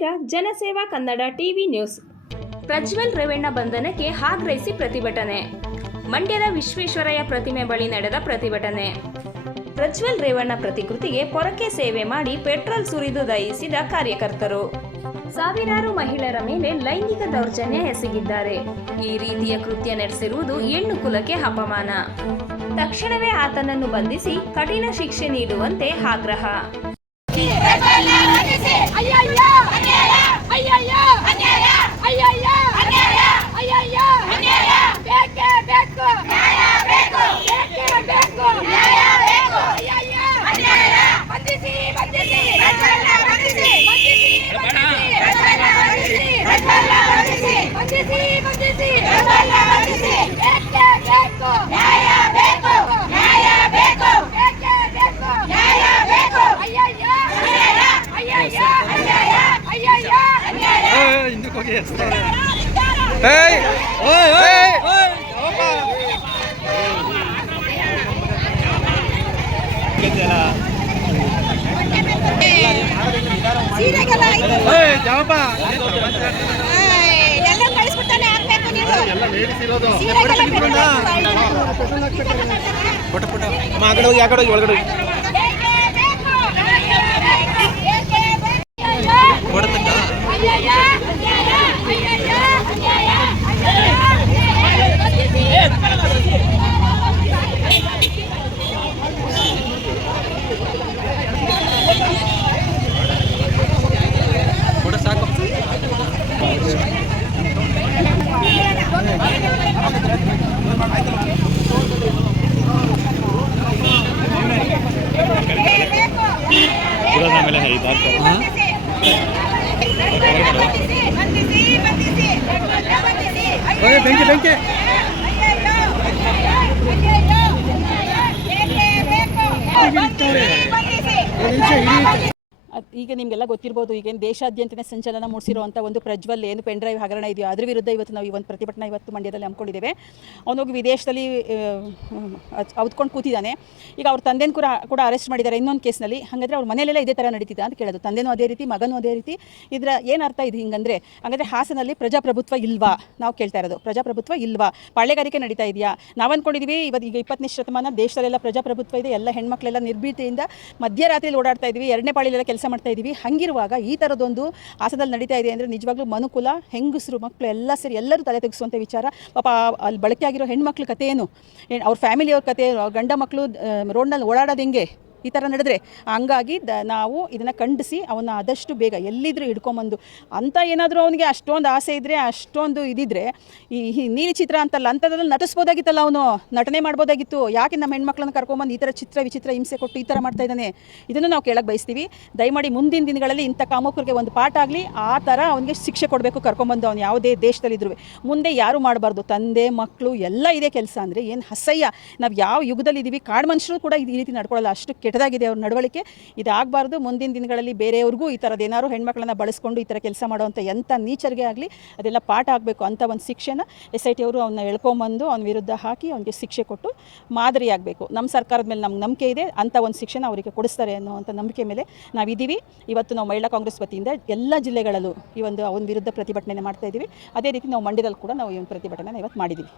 ನೋಡುತ್ತಿದ್ದೀರಾ ಜನಸೇವಾ Kannada TV news. Prajwal Revanna ಬಂಧನಕ್ಕೆ ಆಗ್ರಹಿಸಿ ಪ್ರತಿಭಟನೆ. ಮಂಡ್ಯದ ವಿಶ್ವೇಶ್ವರಯ್ಯ ಪ್ರತಿಮೆ ಬಳಿ ನಡೆದ ಪ್ರತಿಭಟನೆ. ಪ್ರಜ್ವಲ್ ರೇವಣ್ಣ ಪ್ರತಿಕೃತಿಗೆ ಪೊರಕೆ ಸೇವೆ ಮಾಡಿ ಪೆಟ್ರೋಲ್ ಸುರಿದು ದಹಿಸಿದ ಕಾರ್ಯಕರ್ತರು. ಸಾವಿರಾರು ಮಹಿಳೆಯರ ಮೇಲೆ ಲೈಂಗಿಕ ದೌರ್ಜನ್ಯ ಎಸಗಿದ್ದಾರೆ. ಈ ರೀತಿಯ ಕೃತ್ಯ ನಡೆಸಿರುವುದು ಹೆಣ್ಣು ಕುಲಕ್ಕೆ ಅಪಮಾನ. ತಕ್ಷಣವೇ ಆತನನ್ನು ಬಂಧಿಸಿ ಕಠಿಣ ಶಿಕ್ಷೆ ನೀಡುವಂತೆ ಆಗ್ರಹ. ಈಗ ನಿಮಗೆಲ್ಲ ಗೊತ್ತಿರಬಹುದು, ಈಗೇನು ದೇಶಾದ್ಯಂತ ಸಂಚಲನ ಮೂಡಿಸಿರುವಂಥ ಒಂದು ಪ್ರಜ್ವಲ್ ಏನು ಪೆನ್ ಡ್ರೈವ್ ಹಗರಣ ಇದೆಯೋ ಅದ್ರ ವಿರುದ್ಧ ಇವತ್ತು ನಾವು ಈ ಒಂದು ಪ್ರತಿಭಟನೆ ಇವತ್ತು ಮಂಡ್ಯದಲ್ಲಿ ಹಮ್ಮಿಕೊಂಡಿದ್ದೇವೆ. ಅವನೋಗಿ ವಿದೇಶದಲ್ಲಿ ಔದ್ಕೊಂಡು ಕೂತಿದ್ದಾನೆ. ಈಗ ಅವ್ರ ತಂದೆನೂ ಕೂಡ ಅರೆಸ್ಟ್ ಮಾಡಿದ್ದಾರೆ ಇನ್ನೊಂದು ಕೇಸ್ನಲ್ಲಿ. ಹಾಗಾದರೆ ಅವ್ರ ಮನೆಯಲ್ಲೆಲ್ಲ ಇದೇ ಥರ ನಡೀತಿದೆ ಅಂತ ಕೇಳೋದು. ತಂದೆನೂ ಅದೇ ರೀತಿ, ಮಗನೂ ಅದೇ ರೀತಿ. ಇದರ ಏನು ಅರ್ಥ ಇದೆ ಹಿಂಗಂದರೆ? ಹಾಗಾದರೆ ಹಾಸನಲ್ಲಿ ಪ್ರಜಾಪ್ರಭುತ್ವ ಇಲ್ವಾ? ನಾವು ಕೇಳ್ತಾ ಇರೋದು, ಪ್ರಜಾಪ್ರಭುತ್ವ ಇಲ್ವಾ? ಪಾಳೆಗಾರಿಕೆ ನಡೀತಾ ಇದೆಯಾ? ನಾವು ಅಂದ್ಕೊಂಡಿದ್ದೀವಿ ಈಗ 20ನೇ ಶತಮಾನ, ದೇಶದಲ್ಲೆಲ್ಲ ಪ್ರಜಾಪ್ರಭುತ್ವ ಇದೆ, ಎಲ್ಲ ಹೆಣ್ಮಕ್ಳೆಲ್ಲ ನಿರ್ಭೀತಿಯಿಂದ ಮಧ್ಯರಾತ್ರಿಯಲ್ಲಿ ಓಡಾಡ್ತಾ ಇದ್ದೀವಿ, 2ನೇ ಪಾಳಿಲೆಲ್ಲ ಕೆಲಸ ಮಾಡ್ತಾ ಇದ್ದೀವಿ. ಹಂಗಿರುವಾಗ ಈ ಥರದೊಂದು ಹಾಸನದಲ್ಲಿ ನಡೀತಾ ಇದೆ ಅಂದರೆ ನಿಜವಾಗ್ಲೂ ಮನುಕುಲ, ಹೆಂಗಸರು, ಮಕ್ಕಳು ಎಲ್ಲ ಸೇರಿ ಎಲ್ಲರೂ ತಲೆ ತೆಗೆಸುವಂಥ ವಿಚಾರ. ಪಾಪ ಅಲ್ಲಿ ಬಳಕೆ ಆಗಿರೋ ಹೆಣ್ಮಕ್ಳ ಕಥೆ ಏನು, ಅವ್ರ ಫ್ಯಾಮಿಲಿಯವ್ರ ಕಥೆ ಏನು, ಗಂಡ ಮಕ್ಕಳು ರೋಡ್ನಲ್ಲಿ ಓಡಾಡೋದು ಹೆಂಗೆ, ಈ ಥರ ನಡೆದ್ರೆ ಹಂಗಾಗಿ ನಾವು ಇದನ್ನು ಖಂಡಿಸಿ ಅವನ್ನ ಆದಷ್ಟು ಬೇಗ ಎಲ್ಲಿದ್ದರೂ ಹಿಡ್ಕೊಂಬಂದು, ಅಂತ ಏನಾದರೂ ಅವನಿಗೆ ಅಷ್ಟೊಂದು ಆಸೆ ಇದ್ದರೆ, ಅಷ್ಟೊಂದು ಇದ್ದಿದ್ರೆ ಈ ನೀಲಿ ಚಿತ್ರ ಅಂತಲ್ಲ ಅಂಥದ್ರಲ್ಲಿ ನಟಿಸ್ಬೋದಾಗಿತ್ತಲ್ಲ, ಅವನು ನಟನೆ ಮಾಡ್ಬೋದಾಗಿತ್ತು. ಯಾಕೆ ನಮ್ಮ ಹೆಣ್ಮಕ್ಳನ್ನ ಕರ್ಕೊಂಬಂದು ಈ ಥರ ವಿಚಿತ್ರ ಹಿಂಸೆ ಕೊಟ್ಟು ಈ ಥರ ಮಾಡ್ತಾ ಇದ್ದಾನೆ? ಇದನ್ನು ನಾವು ಕೇಳಕ್ಕೆ ಬಯಸ್ತೀವಿ. ದಯಮಾಡಿ ಮುಂದಿನ ದಿನಗಳಲ್ಲಿ ಇಂಥ ಕಾಮಕರಿಗೆ ಒಂದು ಪಾಠ ಆಗಲಿ, ಆ ಥರ ಅವನಿಗೆ ಶಿಕ್ಷೆ ಕೊಡಬೇಕು. ಕರ್ಕೊಂಬಂದು ಅವನು ಯಾವುದೇ ದೇಶದಲ್ಲಿದ್ದರೂ ಮುಂದೆ ಯಾರು ಮಾಡಬಾರ್ದು. ತಂದೆ ಮಕ್ಕಳು ಎಲ್ಲ ಇದೇ ಕೆಲಸ ಅಂದರೆ ಏನು ಅಸಹ್ಯ. ನಾವು ಯಾವ ಯುಗದಲ್ಲಿದ್ದೀವಿ? ಕಾಡು ಮನುಷ್ಯರು ಕೂಡ ಈ ರೀತಿ ನಡ್ಕೊಳ್ಳಲ್ಲ, ಅಷ್ಟು ಕೆಟ್ಟದಾಗಿದೆ ಅವ್ರ ನಡವಳಿಕೆ. ಇದಾಗಬಾರ್ದು. ಮುಂದಿನ ದಿನಗಳಲ್ಲಿ ಬೇರೆಯವ್ರಿಗೂ ಈ ಥರದ್ದು ಏನಾದ್ರು ಹೆಣ್ಮಕ್ಳನ್ನ ಬಳಸ್ಕೊಂಡು ಈ ಥರ ಕೆಲಸ ಮಾಡೋವಂಥ ಎಂಥ ನೀಚರಿಗೆ ಆಗಲಿ ಅದೆಲ್ಲ ಪಾಠ ಆಗಬೇಕು. ಅಂಥ ಒಂದು ಶಿಕ್ಷೆನ SIT ಅವರು ಅವನ್ನ ಎಳ್ಕೊಂಬಂದು ಅವನ ವಿರುದ್ಧ ಹಾಕಿ ಅವನಿಗೆ ಶಿಕ್ಷೆ ಕೊಟ್ಟು ಮಾದರಿಯಾಗಬೇಕು. ನಮ್ಮ ಸರ್ಕಾರದ ಮೇಲೆ ನಮ್ಗೆ ನಂಬಿಕೆ ಇದೆ, ಅಂಥ ಒಂದು ಶಿಕ್ಷೆನ ಅವರಿಗೆ ಕೊಡಿಸ್ತಾರೆ ಅನ್ನೋವಂಥ ನಂಬಿಕೆ ಮೇಲೆ ನಾವಿದ್ದೀವಿ. ಇವತ್ತು ನಾವು ಮಹಿಳಾ ಕಾಂಗ್ರೆಸ್ ವತಿಯಿಂದ ಎಲ್ಲ ಜಿಲ್ಲೆಗಳಲ್ಲೂ ಈ ಒಂದು ಅವನ ವಿರುದ್ಧ ಪ್ರತಿಭಟನೆ ಮಾಡ್ತಾ ಇದ್ದೀವಿ. ಅದೇ ರೀತಿ ನಾವು ಮಂಡ್ಯದಲ್ಲಿ ಕೂಡ ನಾವು ಈ ಒಂದು ಪ್ರತಿಭಟನೆ ಇವತ್ತು ಮಾಡಿದ್ದೀವಿ.